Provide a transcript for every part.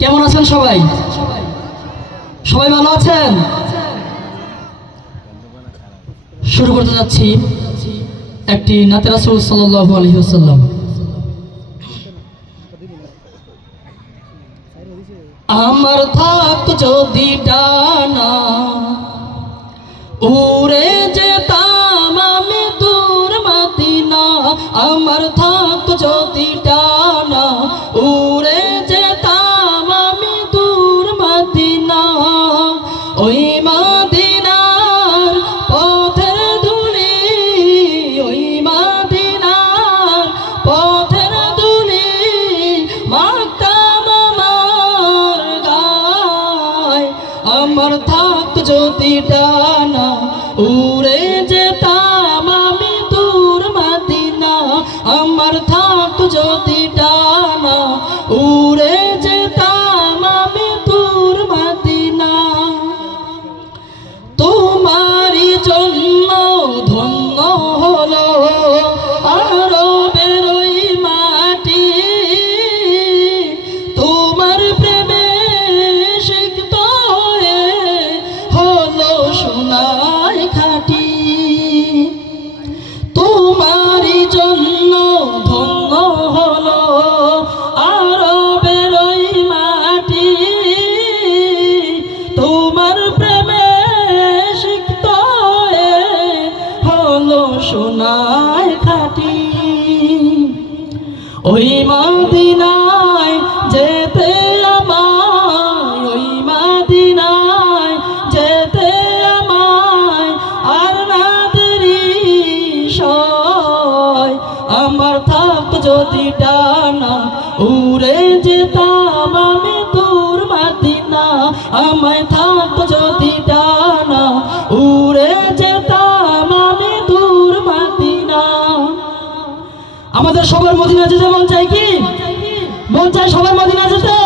কেমন আছেন সবাই? সবাই ভালো আছেন? শুরু করতে যাচ্ছি একটি নাতে রাসূল সাল্লাল্লাহু আলাইহি ওয়াসাল্লাম। আমার থাক যদি ডানা, উড়ে যেতাম আমি দূর মদিনা। আমার থাক যদি ডানা, উড়ে যেতাম আমি দূর মদিনা। ওই মদিনার পথের ধুলি, ওই মদিনার পথের ধুলি মাখতাম আমার গায়। আমার থাক যদি ডানা, উড়ে যেতাম আমি দূর মদিনা। আমার থাক যদি ডানা, উড়ে যেতাম আমি দূর মদিনা। তোমারই জন্য ধন্য হলো আরবের ওই মাটি। তোমার প্রেমে সিক্ত হয়ে হলো সোনায় খাঁটি। তোমারই জন্য ধন্য হলো আরবের ওই মাটি। তোমার প্রেমে সিক্ত হয়ে হলো সোনায় খাঁটি। ওই মদিনায় যেতে আমায়, ওই মদিনায় যেতে আমায় আর না দেরি সয়। আমার থাক যদি ডানা, উড়ে যেতাম আমি দূর মদিনা। আমায় থাক যদি ডানা, উড়ে যেতাম আমি দূর মদিনা। আমাদের সবার মদিনা যেতে মন চাই কি? মন চাই সবার মদিনা যেতে?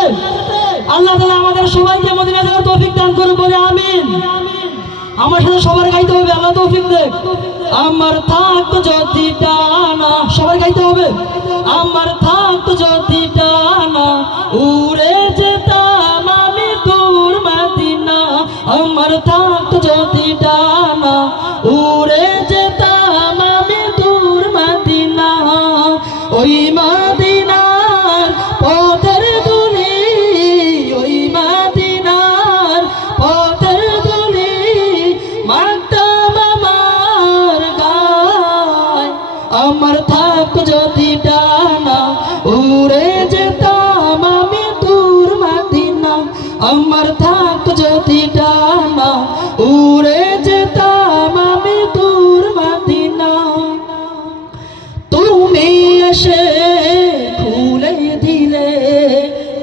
আল্লাহ তাআলা আমাদের সবাইকে মদিনা যাওয়ার তৌফিক দান করুন, বলে আমিন। আমার সাথে সবার গাইতে হবে, আল্লাহ তৌফিক দেখ। আমার থাক যদি ডানা, সবার গাইতে হবে। আমার থাক যদি ডানা, উড়ে যেতাম আমি দূর মদিনা। আমার থাক যদি ডানা, উড়ে যেতাম আমি দূর মদিনা। ওই মদিনার পথের ধুলি, ওই মদিনার পথের ধুলি মাখতাম আমার গায়। আমার থাক যদি ডানা, উড়ে যেতাম আমি দূর মদিনা। আমার থাক যদি ডানা, উড়ে যেতাম আমি দূর মদিনা। তুমি এসে খুলে দিলে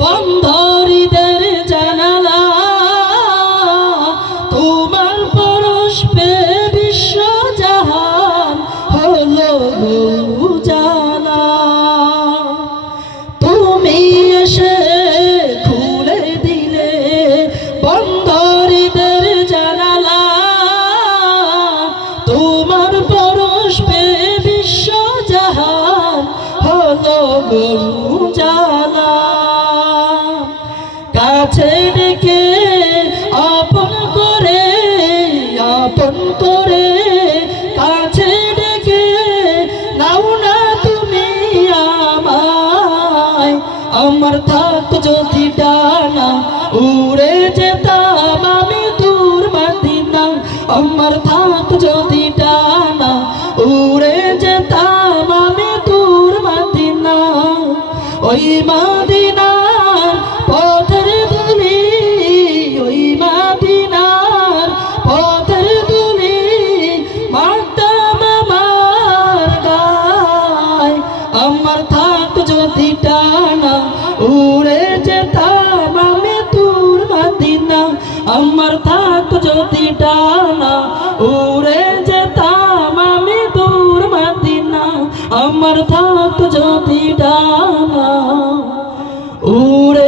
বন্ধ হৃদয়ের জানালা। তোমার পরশ পেয়ে বিশ্ব জাহান হলো উজালা। তুমি এসে খুলে দিলে বন্ধ হৃদয়ের জানালা। তোমার পরশ পেয়ে বিশ্ব জাহান হলো উজালা। কাছে ডেকে আপন করে, আপন করে কাছে ডেকে নাও না তুমি আমায়। আমার থাক যদি ডানা, উড়ে যেতাম আমি দূর মদিনা। আমার থাক যদি ডানা, উড়ে যেতাম আমি দূর মদিনা। ওই মদিনার পথের ধুলি, ওই মদিনার পথের ধুলি মাখতাম আমার গায়। আমার থাক যদি ডানা, উড়ে যেতাম আমি দূর মদিনা। আমার থাক যদি ডানা, উড়ে যেতাম আমি দূর মদিনা। আমার থাক যদি ডানা, উড়ে